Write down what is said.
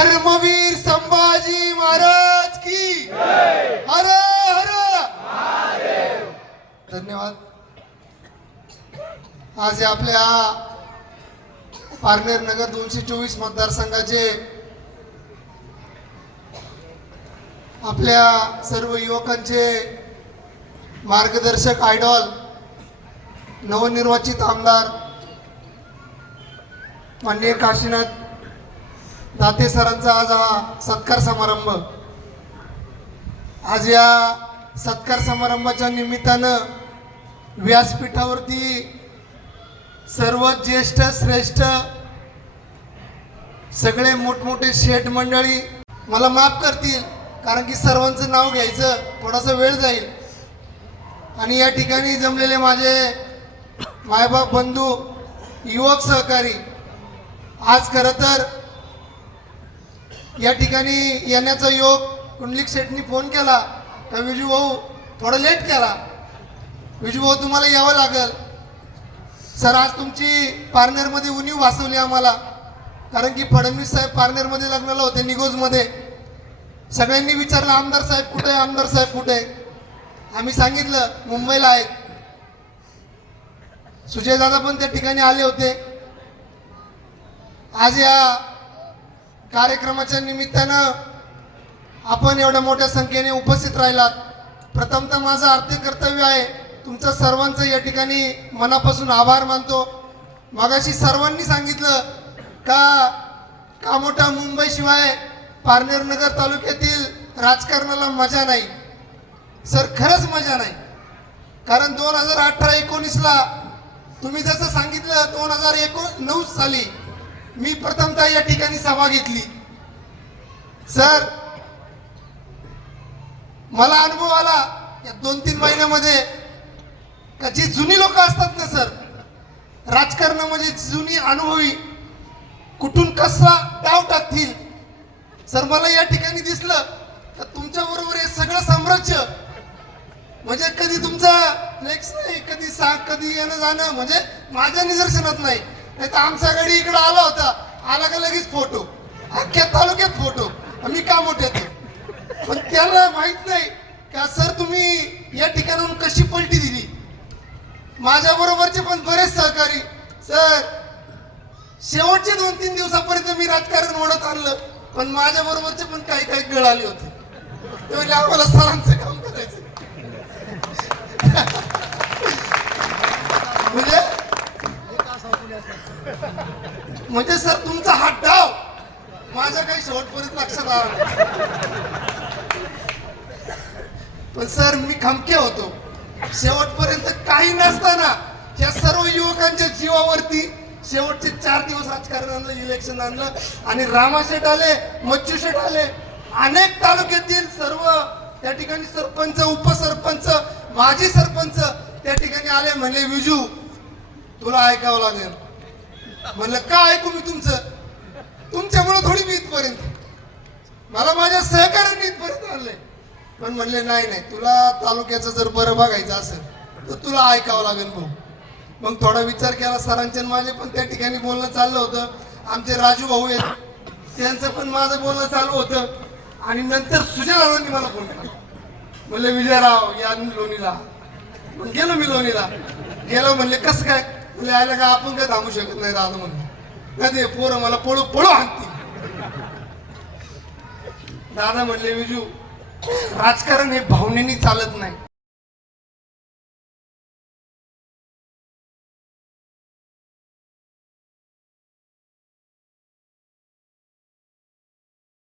धर्मवीर संभाजी महाराज की हर हर धन्यवाद. आज आपल्या पारनेर नगर दोनशे चोवीस मतदारसंघाचे आपल्या सर्व युवकांचे मार्गदर्शक आयडॉल नवनिर्वाचित आमदार माननीय काशीनाथ दाते सरांचा आज हा सत्कार समारंभ. आज या सत्कार समारंभाच्या निमित्तानं व्यासपीठावरती सर्व ज्येष्ठ श्रेष्ठ सगळे मोठमोठे शेठ मंडळी मला माफ करतील कारण की सर्वांचं नाव घ्यायचं थोडासा वेळ जाईल. आणि या ठिकाणी जमलेले माझे मायबाप बंधू युवक सहकारी आज खरं तर या ठिकाणी येण्याचा योग कुंडलिक सेठनी फोन केला तर विजू भाऊ थोडं लेट केला. विजू भाऊ तुम्हाला यावं लागल. सर आज तुमची पार्नरमध्ये उणीव वाचवली आम्हाला. कारण की फडणवीस साहेब पार्नरमध्ये लग्नाला होते निगोजमध्ये. सगळ्यांनी विचारलं आमदार साहेब कुठे आमदार साहेब कुठे? आहे आम्ही सांगितलं मुंबईला आहेत. सुजय दादा पण त्या ठिकाणी आले होते. आज या कार्यक्रमाच्या निमित्तानं आपण एवढ्या मोठ्या संख्येने उपस्थित राहिलात. प्रथमतः माझं आर्थिक कर्तव्य आहे. तुमचं सर्वांचं या ठिकाणी मनापासून आभार मानतो. मगाशी सर्वांनी सांगितलं का कामोठा मुंबईशिवाय पारनेर नगर तालुक्यातील राजकारणाला मजा नाही. सर खरंच मजा नाही. कारण दोन हजार अठरा एकोणीसला तुम्ही जसं सांगितलं दोन हजार एकोण नऊ साली मी प्रथमतः या ठिकाणी सभा घेतली. सर मला अनुभव आला या दोन तीन महिन्यामध्ये. का जी जुनी लोक असतात ना सर? राजकारणामध्ये म्हणजे जुनी अनुभवी. कुठून कसा डाव टाकतील? सर मला या ठिकाणी दिसलं तर तुमच्या बरोबर हे सगळं साम्राज्य. म्हणजे कधी तुमचा फ्लेक्स नाही कधी सा कधी येणं जाणं म्हणजे माझ्या निदर्शनात नाही. नाही तर आमचा गाडी इकडे आला आला का लगेच फोटो? अख्ख्या तालुक्यात फोटो. मी का मोठ्यात पण त्याला माहीत नाही का सर तुम्ही या ठिकाणाहून कशी पलटी दिली? माझ्या बरोबरचे पण बरेच सहकारी सर शेवटचे दोन तीन दिवसापर्यंत मी राजकारण ओढत आणलं पण माझ्या बरोबरचे पण काही काही गळाले होते. ते आम्हाला सरांचं काम लक्षात पण सर मी खमके होतो. शेवटपर्यंत काही नसताना या सर्व युवकांच्या जीवावरती शेवटचे चार दिवस राजकारण आणलं इलेक्शन आणलं आणि रामाशेठ आले मच्छूशेठ आले अनेक तालुक्यातील सर्व त्या ठिकाणी सरपंच उपसरपंच माजी सरपंच त्या ठिकाणी आले म्हणले विजू तुला ऐकावं लागेल. म्हणलं का ऐकू मी तुमचं? तुमच्यामुळे थोडी मी इथपर्यंत. मला माझ्या सहकार्याने इथपर्यंत आणले पण म्हणले नाही नाही तुला तालुक्याचं जर बरं बघायचं असेल तर तुला ऐकावं लागेल भाऊ. मग थोडा विचार केला सरांचे माझे पण त्या ठिकाणी बोलणं चाललं होतं. आमचे राजू भाऊ आहेत त्यांचं पण माझं बोलणं चालू होतं. आणि नंतर सुजयरावांनी मला फोन केला. म्हणले विजयराव या लोणीला मग गेलो मी लोणीला गेलो म्हणले कसं काय? म्हणले आयला का आपण काय थांबू शकत नाही दादा म्हणले नाही ते पोरं मला पळू पळू हाणतील दादा म्हणले विजू राजकारण हे भावनेनी चालत नाही.